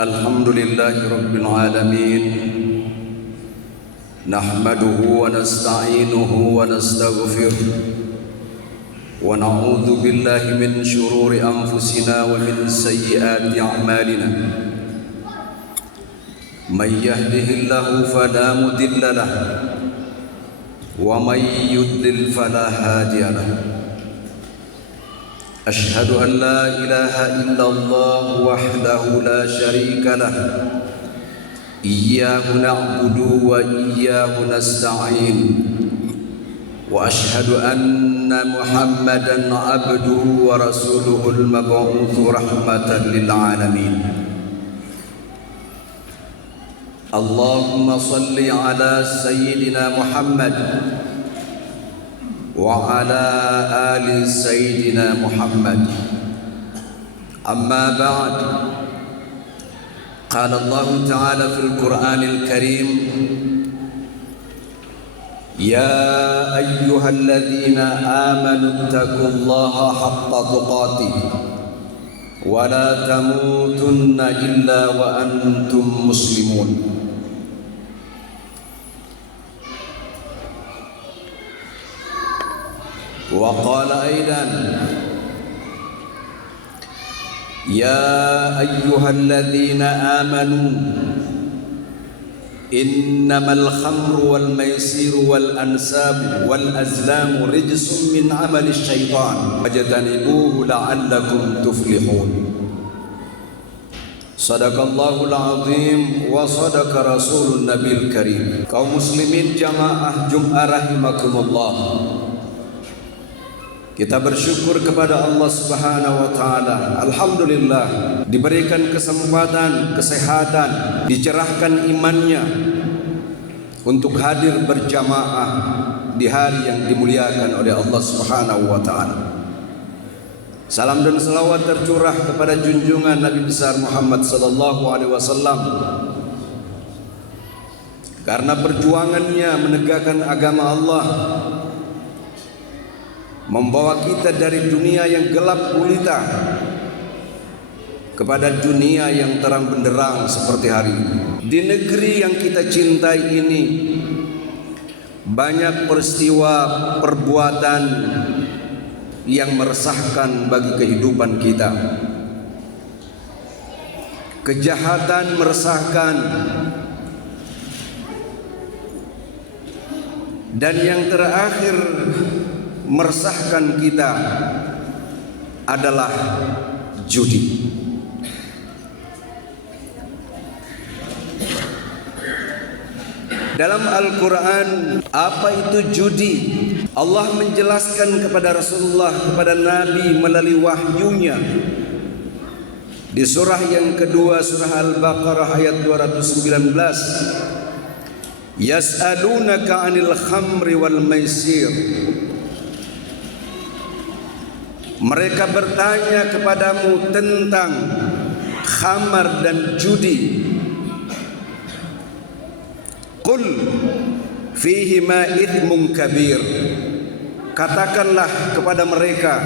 الحمد لله رب العالمين نحمده ونستعينه ونستغفره ونعوذ بالله من شرور أنفسنا ومن سيئات أعمالنا من يهده الله فلا مضل له ومن يضلل فلا هادي له أشهد أن لا إله إلا الله وحده لا شريك له إياه نعبد وإياه نستعين وأشهد أن محمدًا عبده ورسوله المبعوث رحمة للعالمين اللهم صل على سيدنا محمد وعلى آل سيدنا محمد أما بعد قال الله تعالى في القرآن الكريم يا أيها الذين آمنوا اتقوا الله حق تقاته ولا تموتن إلا وأنتم مسلمون وقال أيضا يا أيها الذين آمنوا إنما الخمر والميسر والأنساب والأزلام رجس من عمل الشيطان فاجتنبوه لعلكم تفلحون صدق الله العظيم وصدق رسول النبي الكريم kaum muslimin jamaah Jum'ah rahimakumullah. Kita bersyukur kepada Allah Subhanahu wa taala. Alhamdulillah diberikan kesempatan, kesehatan, dicerahkan imannya untuk hadir berjamaah di hari yang dimuliakan oleh Allah Subhanahu wa taala. Salam dan selawat tercurah kepada junjungan Nabi besar Muhammad sallallahu alaihi wasallam. Karena perjuangannya menegakkan agama Allah, membawa kita dari dunia yang gelap gulita kepada dunia yang terang benderang seperti hari ini. Di negeri yang kita cintai ini banyak peristiwa perbuatan yang meresahkan bagi kehidupan kita. Kejahatan meresahkan, dan yang terakhir meresahkan kita adalah judi. Dalam Al-Quran, apa itu judi? Allah menjelaskan kepada Rasulullah, kepada Nabi melalui wahyunya di surah yang kedua, surah Al-Baqarah ayat 219. Yas'alunaka 'anil khamri wal maisir. Mereka bertanya kepadamu tentang khamar dan judi. Qul fihima ithmun kabir. Katakanlah kepada mereka,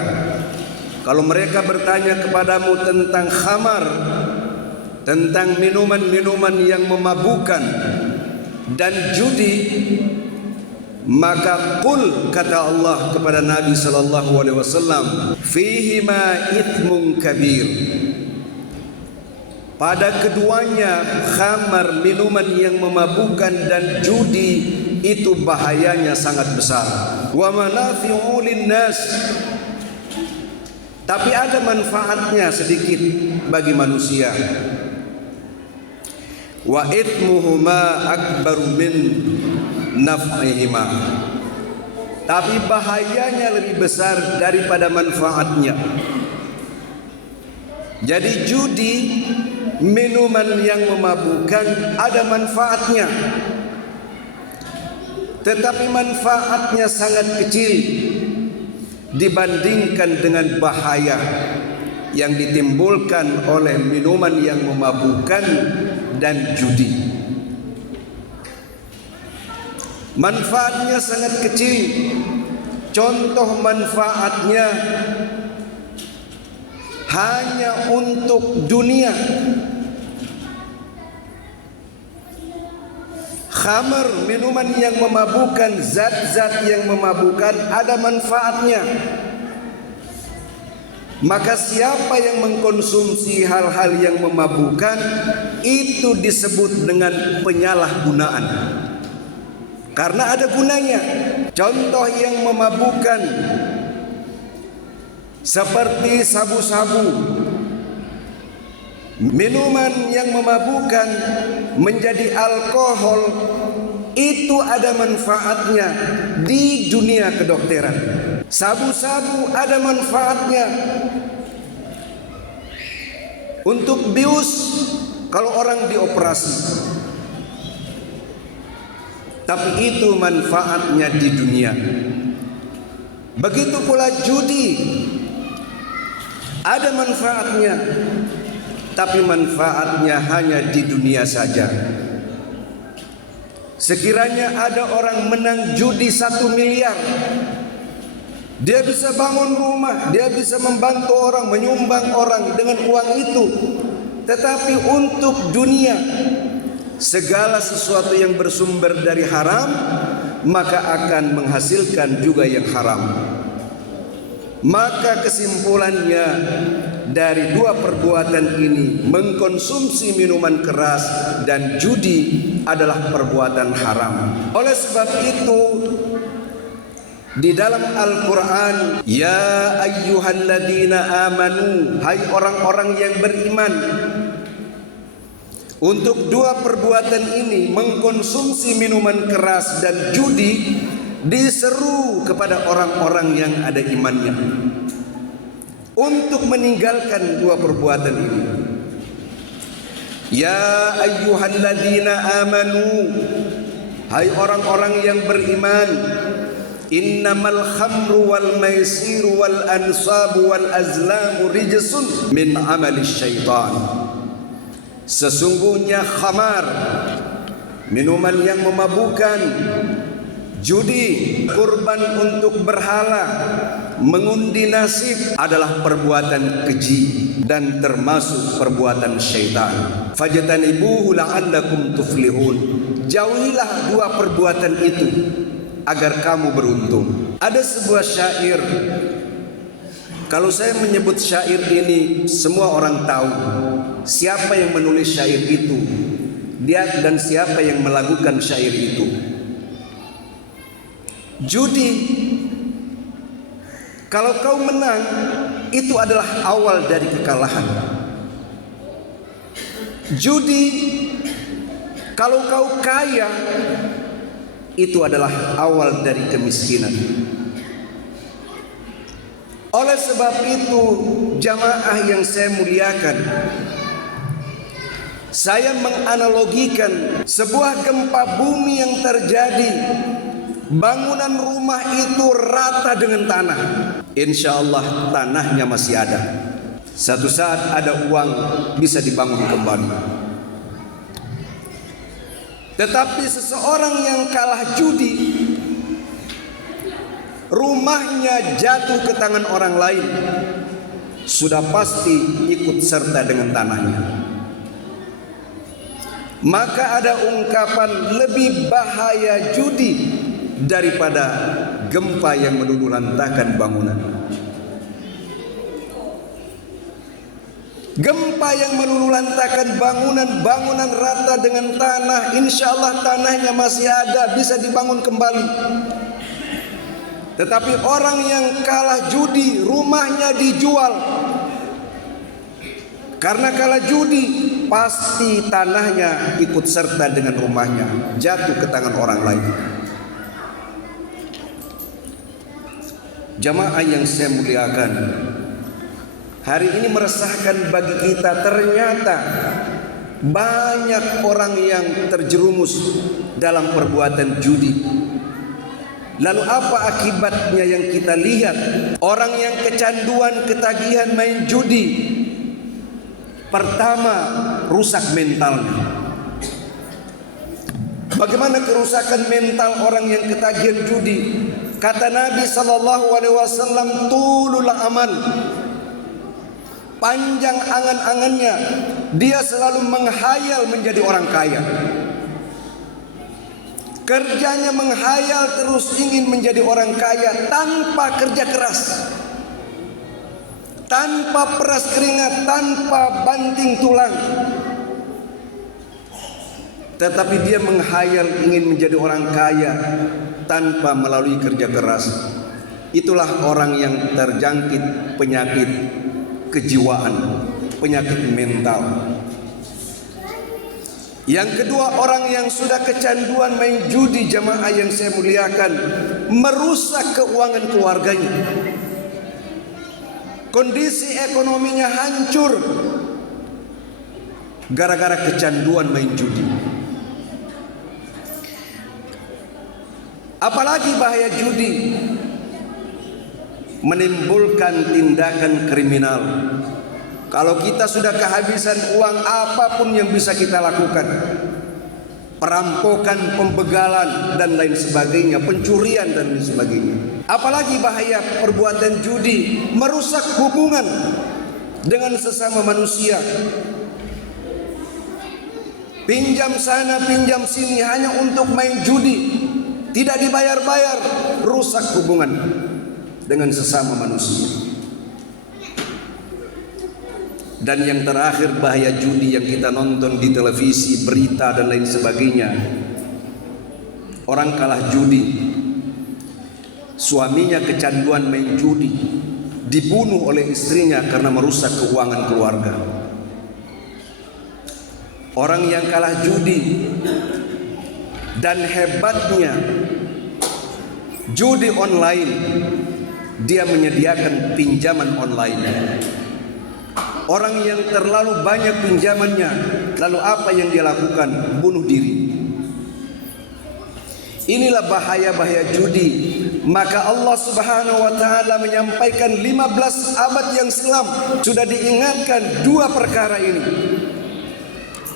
kalau mereka bertanya kepadamu tentang khamar, tentang minuman-minuman yang memabukkan dan judi, maka qul, kata Allah kepada Nabi sallallahu alaihi wasallam, fihima ithmun kabir. Pada keduanya, khamar, minuman yang memabukkan dan judi, itu bahayanya sangat besar. Wa manafi'u linnas, tapi ada manfaatnya sedikit bagi manusia. Wa ithmuhuma akbaru min naf'ihima, tapi bahayanya lebih besar daripada manfaatnya. Jadi judi, minuman yang memabukkan, ada manfaatnya, tetapi manfaatnya sangat kecil dibandingkan dengan bahaya yang ditimbulkan oleh minuman yang memabukkan dan judi. Manfaatnya sangat kecil. Contoh manfaatnya hanya untuk dunia. Khamr, minuman yang memabukkan, zat-zat yang memabukkan ada manfaatnya. Maka siapa yang mengkonsumsi hal-hal yang memabukkan, itu disebut dengan penyalahgunaan. Karena ada gunanya. Contoh yang memabukkan seperti sabu-sabu. Minuman yang memabukkan menjadi alkohol, itu ada manfaatnya di dunia kedokteran. Sabu-sabu ada manfaatnya untuk bius kalau orang dioperasi. Tapi itu manfaatnya di dunia. Begitu pula judi, ada manfaatnya, tapi manfaatnya hanya di dunia saja. Sekiranya ada orang menang judi 1 miliar, dia bisa bangun rumah, dia bisa membantu orang, menyumbang orang dengan uang itu. Tetapi untuk dunia, segala sesuatu yang bersumber dari haram, maka akan menghasilkan juga yang haram. Maka kesimpulannya, dari dua perbuatan ini, mengkonsumsi minuman keras dan judi adalah perbuatan haram. Oleh sebab itu, di dalam Al-Quran, ya ayyuhalladzina amanu, hai orang-orang yang beriman, untuk dua perbuatan ini, mengkonsumsi minuman keras dan judi, diseru kepada orang-orang yang ada imannya untuk meninggalkan dua perbuatan ini. Ya ayyuhalladzina amanu, hai orang-orang yang beriman, innamal khamru wal maisiru wal ansabu wal azlamu rijsun min amalis syaitan. Sesungguhnya khamar, minuman yang memabukkan, judi, kurban untuk berhala, mengundi nasib adalah perbuatan keji dan termasuk perbuatan syaitan. Fajtanibuhu la'allakum tuflihun. Jauhilah dua perbuatan itu agar kamu beruntung. Ada sebuah syair. Kalau saya menyebut syair ini, semua orang tahu siapa yang menulis syair itu, dia dan siapa yang melakukan syair itu. Judi, kalau kau menang, itu adalah awal dari kekalahan. Judi, kalau kau kaya, itu adalah awal dari kemiskinan. Oleh sebab itu, jamaah yang saya muliakan, saya menganalogikan sebuah gempa bumi yang terjadi. Bangunan rumah itu rata dengan tanah. Insya Allah tanahnya masih ada. Satu saat ada uang, bisa dibangun kembali. Tetapi seseorang yang kalah judi, rumahnya jatuh ke tangan orang lain, sudah pasti ikut serta dengan tanahnya. Maka ada ungkapan, lebih bahaya judi daripada gempa yang meluluhlantahkan bangunan. Gempa yang meluluhlantahkan bangunan rata dengan tanah, insya Allah tanahnya masih ada, bisa dibangun kembali. Tetapi orang yang kalah judi, rumahnya dijual. Karena kalah judi, pasti tanahnya ikut serta dengan rumahnya, jatuh ke tangan orang lain. Jamaah yang saya muliakan, hari ini meresahkan bagi kita, ternyata banyak orang yang terjerumus dalam perbuatan judi. Lalu apa akibatnya yang kita lihat? Orang yang kecanduan, ketagihan main judi, pertama, rusak mentalnya. Bagaimana kerusakan mental orang yang ketagihan judi? Kata Nabi SAW, tulul amal, panjang angan-angannya, dia selalu menghayal menjadi orang kaya. Kerjanya menghayal terus ingin menjadi orang kaya tanpa kerja keras, tanpa peras keringat, tanpa banting tulang. Tetapi dia menghayal ingin menjadi orang kaya tanpa melalui kerja keras. Itulah orang yang terjangkit penyakit kejiwaan, penyakit mental. Yang kedua, orang yang sudah kecanduan main judi, jamaah yang saya muliakan, merusak keuangan keluarganya. Kondisi ekonominya hancur gara-gara kecanduan main judi. Apalagi bahaya judi, menimbulkan tindakan kriminal. Kalau kita sudah kehabisan uang, apapun yang bisa kita lakukan, perampokan, pembegalan dan lain sebagainya, pencurian dan lain sebagainya. Apalagi bahaya perbuatan judi, merusak hubungan dengan sesama manusia. Pinjam sana, pinjam sini hanya untuk main judi, tidak dibayar-bayar, rusak hubungan dengan sesama manusia. Dan yang terakhir, bahaya judi yang kita nonton di televisi, berita dan lain sebagainya. Orang kalah judi, suaminya kecanduan main judi, dibunuh oleh istrinya karena merusak keuangan keluarga. Orang yang kalah judi, dan hebatnya judi online, dia menyediakan pinjaman online. Orang yang terlalu banyak pinjamannya, lalu apa yang dia lakukan? Bunuh diri. Inilah bahaya-bahaya judi. Maka Allah Subhanahu wa taala menyampaikan 15 abad yang silam sudah diingatkan dua perkara ini.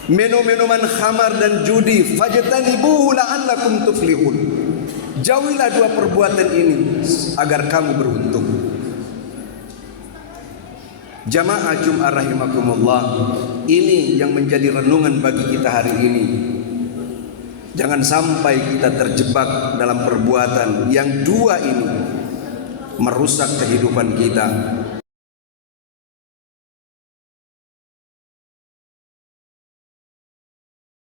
Minum-minuman khamar dan judi, fajtanibuhu la'allakum tuflihun. Jauhilah dua perbuatan ini agar kamu beruntung. Jamaah Jumat rahimakumullah, ini yang menjadi renungan bagi kita hari ini. Jangan sampai kita terjebak dalam perbuatan yang dua ini, merusak kehidupan kita.